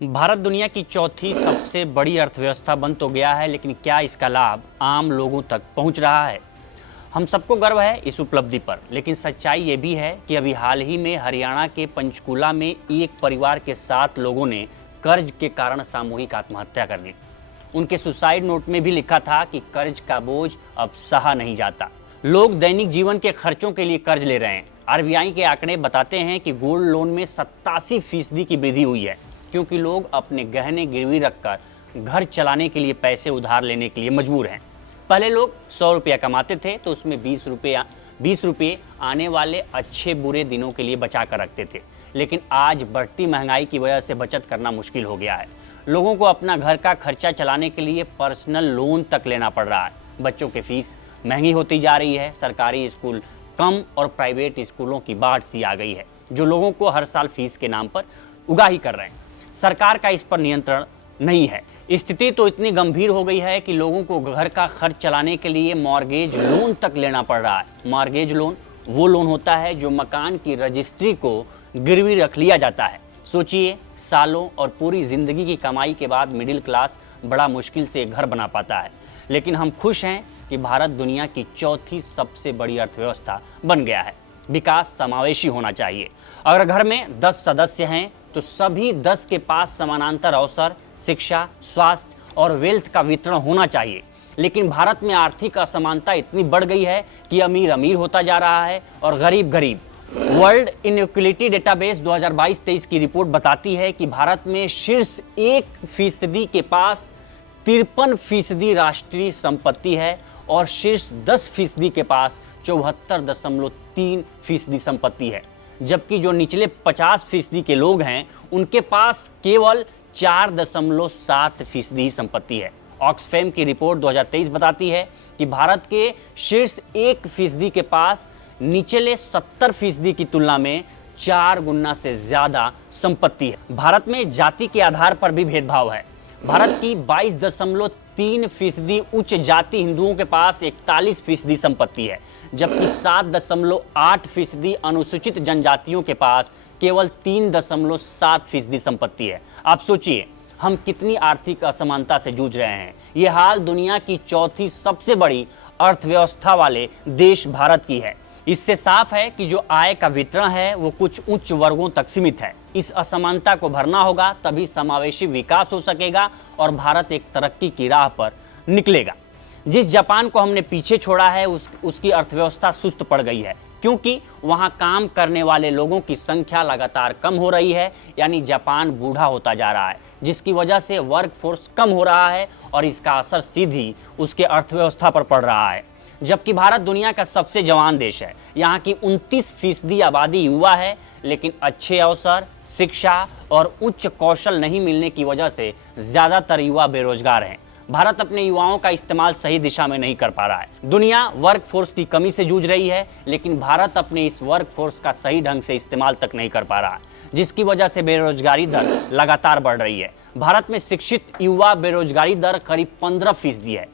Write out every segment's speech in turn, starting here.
भारत दुनिया की चौथी सबसे बड़ी अर्थव्यवस्था बन तो गया है, लेकिन क्या इसका लाभ आम लोगों तक पहुंच रहा है? हम सबको गर्व है इस उपलब्धि पर, लेकिन सच्चाई ये भी है कि अभी हाल ही में हरियाणा के पंचकुला में एक परिवार के 7 लोगों ने कर्ज के कारण सामूहिक आत्महत्या कर ली। उनके सुसाइड नोट में भी लिखा था कि कर्ज का बोझ अब सहा नहीं जाता। लोग दैनिक जीवन के खर्चों के लिए कर्ज ले रहे हैं। आरबीआई के आंकड़े बताते हैं कि गोल्ड लोन में 87% की वृद्धि हुई है, क्योंकि लोग अपने गहने गिरवी रखकर घर चलाने के लिए पैसे उधार लेने के लिए मजबूर हैं। पहले लोग 100 रुपया कमाते थे तो उसमें 20 रुपये आने वाले अच्छे बुरे दिनों के लिए बचा कर रखते थे, लेकिन आज बढ़ती महंगाई की वजह से बचत करना मुश्किल हो गया है। लोगों को अपना घर का खर्चा चलाने के लिए पर्सनल लोन तक लेना पड़ रहा है। बच्चों की फीस महंगी होती जा रही है। सरकारी स्कूल कम और प्राइवेट स्कूलों की बाढ़ सी आ गई है, जो लोगों को हर साल फीस के नाम पर उगाही कर रहे हैं। सरकार का इस पर नियंत्रण नहीं है। स्थिति तो इतनी गंभीर हो गई है कि लोगों को घर का खर्च चलाने के लिए मॉर्गेज लोन तक लेना पड़ रहा है। मॉर्गेज लोन वो लोन होता है जो मकान की रजिस्ट्री को गिरवी रख लिया जाता है। सोचिए, सालों और पूरी जिंदगी की कमाई के बाद मिडिल क्लास बड़ा मुश्किल से घर बना पाता है। लेकिन हम खुश हैं कि भारत दुनिया की चौथी सबसे बड़ी अर्थव्यवस्था बन गया है। विकास समावेशी होना चाहिए। अगर घर में 10 सदस्य हैं तो सभी 10 के पास समानांतर अवसर, शिक्षा, स्वास्थ्य और वेल्थ का वितरण होना चाहिए। लेकिन भारत में आर्थिक असमानता इतनी बढ़ गई है कि अमीर अमीर होता जा रहा है और गरीब गरीब। वर्ल्ड इनइक्वालिटी डेटाबेस 2022-23 की रिपोर्ट बताती है कि भारत में शीर्ष 1% के पास 53% राष्ट्रीय संपत्ति है और शीर्ष 10% के पास 74.3% संपत्ति है, जबकि जो निचले 50% के लोग हैं उनके पास केवल 4.7% संपत्ति है। ऑक्सफैम की रिपोर्ट 2023 बताती है कि भारत के शीर्ष 1% के पास निचले 70% की तुलना में 4 गुना से ज्यादा संपत्ति है। भारत में जाति के आधार पर भी भेदभाव है। भारत की 22.3% उच्च जाति हिंदुओं के पास 41% संपत्ति है, जबकि 7.8% अनुसूचित जनजातियों के पास केवल 3.7% संपत्ति है। आप सोचिए, हम कितनी आर्थिक असमानता से जूझ रहे हैं। ये हाल दुनिया की चौथी सबसे बड़ी अर्थव्यवस्था वाले देश भारत की है। इससे साफ है कि जो आय का वितरण है वो कुछ उच्च वर्गों तक सीमित है। इस असमानता को भरना होगा, तभी समावेशी विकास हो सकेगा और भारत एक तरक्की की राह पर निकलेगा। जिस जापान को हमने पीछे छोड़ा है उसकी अर्थव्यवस्था सुस्त पड़ गई है, क्योंकि वहां काम करने वाले लोगों की संख्या लगातार कम हो रही है। यानी जापान बूढ़ा होता जा रहा है, जिसकी वजह से वर्क फोर्स कम हो रहा है और इसका असर सीधी उसके अर्थव्यवस्था पर पड़ रहा है। जबकि भारत दुनिया का सबसे जवान देश है। यहाँ की 29% आबादी युवा है, लेकिन अच्छे अवसर, शिक्षा और उच्च कौशल नहीं मिलने की वजह से ज्यादातर युवा बेरोजगार हैं। भारत अपने युवाओं का इस्तेमाल सही दिशा में नहीं कर पा रहा है। दुनिया वर्क फोर्स की कमी से जूझ रही है, लेकिन भारत अपने इस वर्क फोर्स का सही ढंग से इस्तेमाल तक नहीं कर पा रहा है, जिसकी वजह से बेरोजगारी दर लगातार बढ़ रही है। भारत में शिक्षित युवा बेरोजगारी दर करीब 15% है।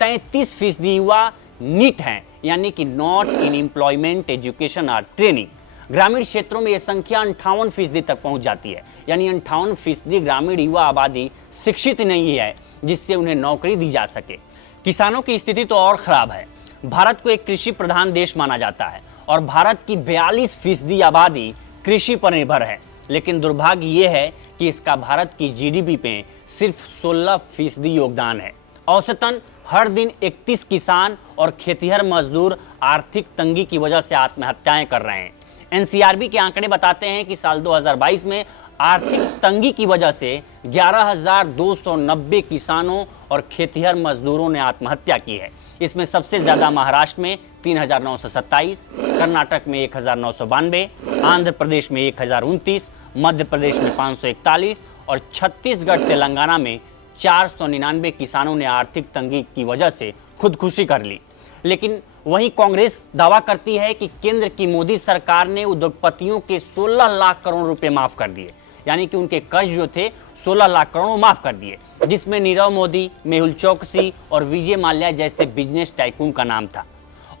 33% युवा नीट हैं, यानी कि नॉट इन एम्प्लॉयमेंट, एजुकेशन और ट्रेनिंग। ग्रामीण क्षेत्रों में यह संख्या 58% तक पहुंच जाती है। यानी 58% ग्रामीण युवा आबादी शिक्षित नहीं है, जिससे उन्हें नौकरी दी जा सके। किसानों की स्थिति तो और खराब है। भारत को एक कृषि प्रधान देश माना जाता है और भारत की 42% आबादी कृषि पर निर्भर है। लेकिन दुर्भाग्य ये है कि इसका भारत की जीडीपी पे सिर्फ 16% योगदान है। औसतन हर दिन 31 किसान और खेतिहर मजदूर आर्थिक तंगी की वजह से आत्महत्याएं कर रहे हैं। एनसीआरबी के आंकड़े बताते हैं कि साल 2022 में आर्थिक तंगी की वजह से 11,290 किसानों और खेतिहर मजदूरों ने आत्महत्या की है। इसमें सबसे ज्यादा महाराष्ट्र में 3,927, कर्नाटक में 1,992, आंध्र प्रदेश में 1,029, मध्य प्रदेश में 541 और छत्तीसगढ़ तेलंगाना में 499 किसानों ने आर्थिक तंगी की वजह से खुदकुशी कर ली। लेकिन वहीं कांग्रेस दावा करती है कि केंद्र की मोदी सरकार ने उद्योगपतियों के 16 लाख करोड़ रुपए माफ कर दिए। यानी कि उनके कर्ज जो थे 16 लाख करोड़ माफ कर दिए, जिसमें नीरव मोदी, मेहुल चोकसी और विजय माल्या जैसे बिजनेस टाइकून का नाम था।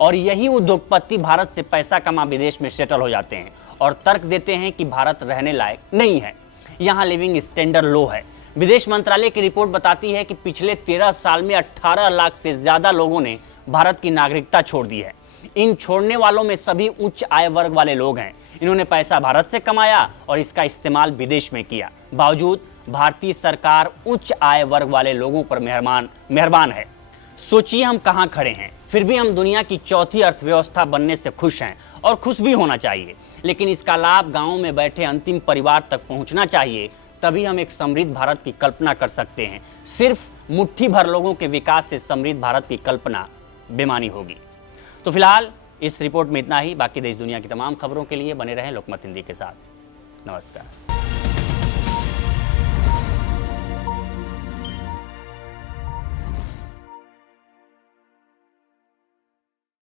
और यही उद्योगपति भारत से पैसा कमा विदेश में सेटल हो जाते हैं और तर्क देते हैं कि भारत रहने लायक नहीं है। यहाँ लिविंग स्टैंडर्ड लो है। विदेश मंत्रालय की रिपोर्ट बताती है कि पिछले 13 साल में 18 लाख से ज्यादा लोगों ने भारत की नागरिकता छोड़ दी है। इन छोड़ने वालों में सभी उच्च आय वर्ग वाले लोग हैं। इन्होंने पैसा भारत से कमाया और इसका इस्तेमाल विदेश में किया। बावजूद भारतीय सरकार उच्च आय वर्ग वाले लोगों पर मेहरबान है। सोचिए हम कहां खड़े हैं, फिर भी हम दुनिया की चौथी अर्थव्यवस्था बनने से खुश हैं और खुश भी होना चाहिए। लेकिन इसका लाभ गांवों में बैठे अंतिम परिवार तक पहुंचना चाहिए, तभी हम एक समृद्ध भारत की कल्पना कर सकते हैं। सिर्फ मुट्ठी भर लोगों के विकास से समृद्ध भारत की कल्पना बेमानी होगी। तो फिलहाल इस रिपोर्ट में इतना ही। बाकी देश दुनिया की तमाम खबरों के लिए बने रहें लोकमत हिंदी के साथ। नमस्कार।